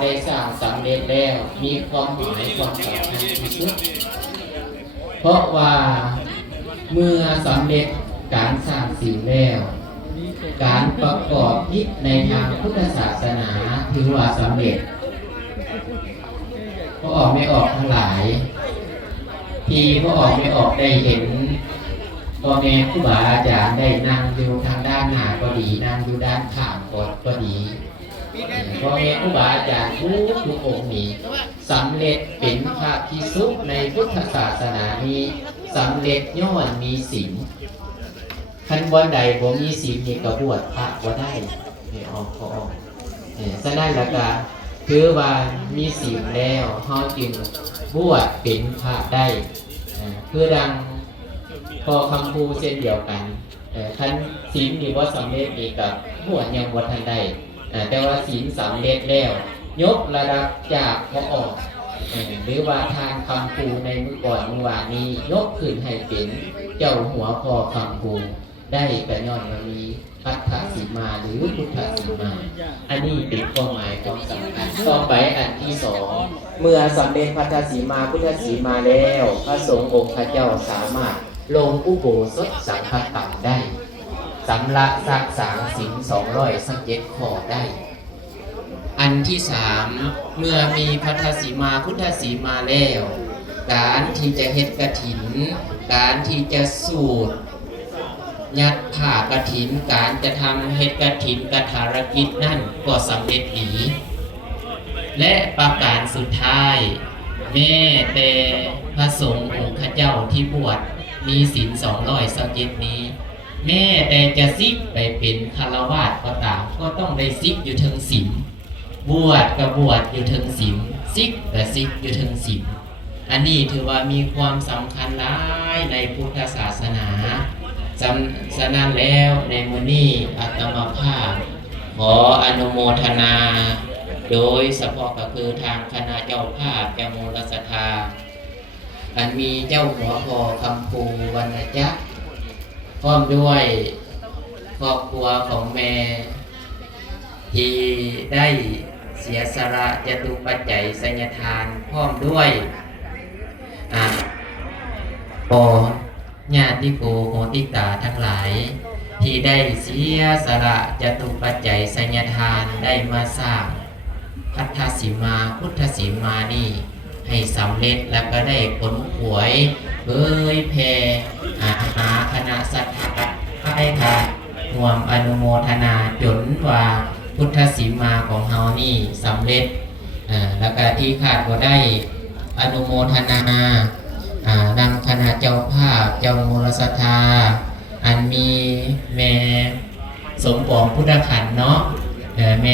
ได้สร้างสำเร็จแล้วมีความหมายความสำคัญที่สุดเพราะว่าเมื่อสำเร็จการสร้างสิ่งแล้วการประกอบพิธีในทางพุทธศาสนาถือว่าสำเร็จพอออกไม่ออกทั้งหลายที่พอออกไม่ออกได้เห็นพ่อแม่ครูบาอาจารย์ได้นั่งอยู่ทางด้านหน้าก็ดีนั่งอยู่ด้านข้างก็ดีพ่อแม่ครูบาอาจารย์ทุกองค์นี้สำเร็จเป็นพระภิกษุในพุทธศาสนานี้สำเร็จย้อนมีศีลคันวันใดบ่มีศีลนี่ก็บวชพระบ่ได้ออกก็ออกฉะนั้นแล้วก็ถือว่ามีศีลแล้วเฮาจึงบวชเป็นพระได้คือดังพอคำพูเช่นเดียวกันท่านศีลนี่ว่าสำเร็จนี่กับบวชยังบ่ทันได้แต่ว่าศีลสำเร็จแล้วยกระดับจากพอออกหรือว่าทางคำพูในเมื่อก่อนเมื่อวานนี้ยกขึ้นให้เป็นเจ้าหัวพอคำพูได้กระย้อนว่ามีพัทธสีมาหรือพุทธสีมาอันนี้เป็นความหมายความสำคัญต่อไปอันที่สองเมื่อสำเร็จพัทธสีมาพุทธสีมาแล้วพระสงฆ์องค์ข้าเจ้าสามารถลงอุโบสถสังฆกรรมได้สำละสักษาศีล217 ข้อได้อันที่สามเมื่อมีพัทธสีมาพุทธสีมาแล้วการที่จะเฮ็ดกฐินการที่จะสูตรยัดผ้ากฐินการจะทำเฮ็ดกฐินกฐารกิจนั่นก็สำเร็จดีและประการสุดท้ายแม้แต่พระสงฆ์องค์ข้าเจ้าที่บวชมีศีล227นี้แม้แต่จะซิกไปเป็นฆราวาสก็ตามก็ต้องได้ซิกอยู่ถึงศีลบวชกับบวชอยู่ถึงศีลซิกกับซิกอยู่ถึงศีลอันนี้ถือว่ามีความสำคัญหลายในพุทธศาสนาฉะนั้นแล้วในมื้อนี้อาตมาภาพขออนุโมทนาโดยเฉพาะก็คือทางคณะเจ้าภาพเจ้ามูลศรัทธาอันมีเจ้าหัวพอคำภูวรรณจักรพร้อมด้วยครอบครัวของแม่ที่ได้เสียสละจตุปัจจัยสัญญทานพร้อมด้วยญาติโกโหติกาทั้งหลายที่ได้เสียสละจตุปัจจัยสัญญทานได้มาสร้างพัทธสีมาพุทธสีมานี่ให้สำเร็จแล้วก็ได้ผลหวยเผยแผ่หาคณะสัตยาให้ค่ะรวมอนุโมทนาจนว่าพุทธสีมาของเฮานี่สำเร็จแล้วก็ที่ขาดก็ได้อนุโมทนาดังคณะเจ้าภาพเจ้ามูลศรัทธาอันมีแม่สมปองพุทธขันธ์เนาะแม่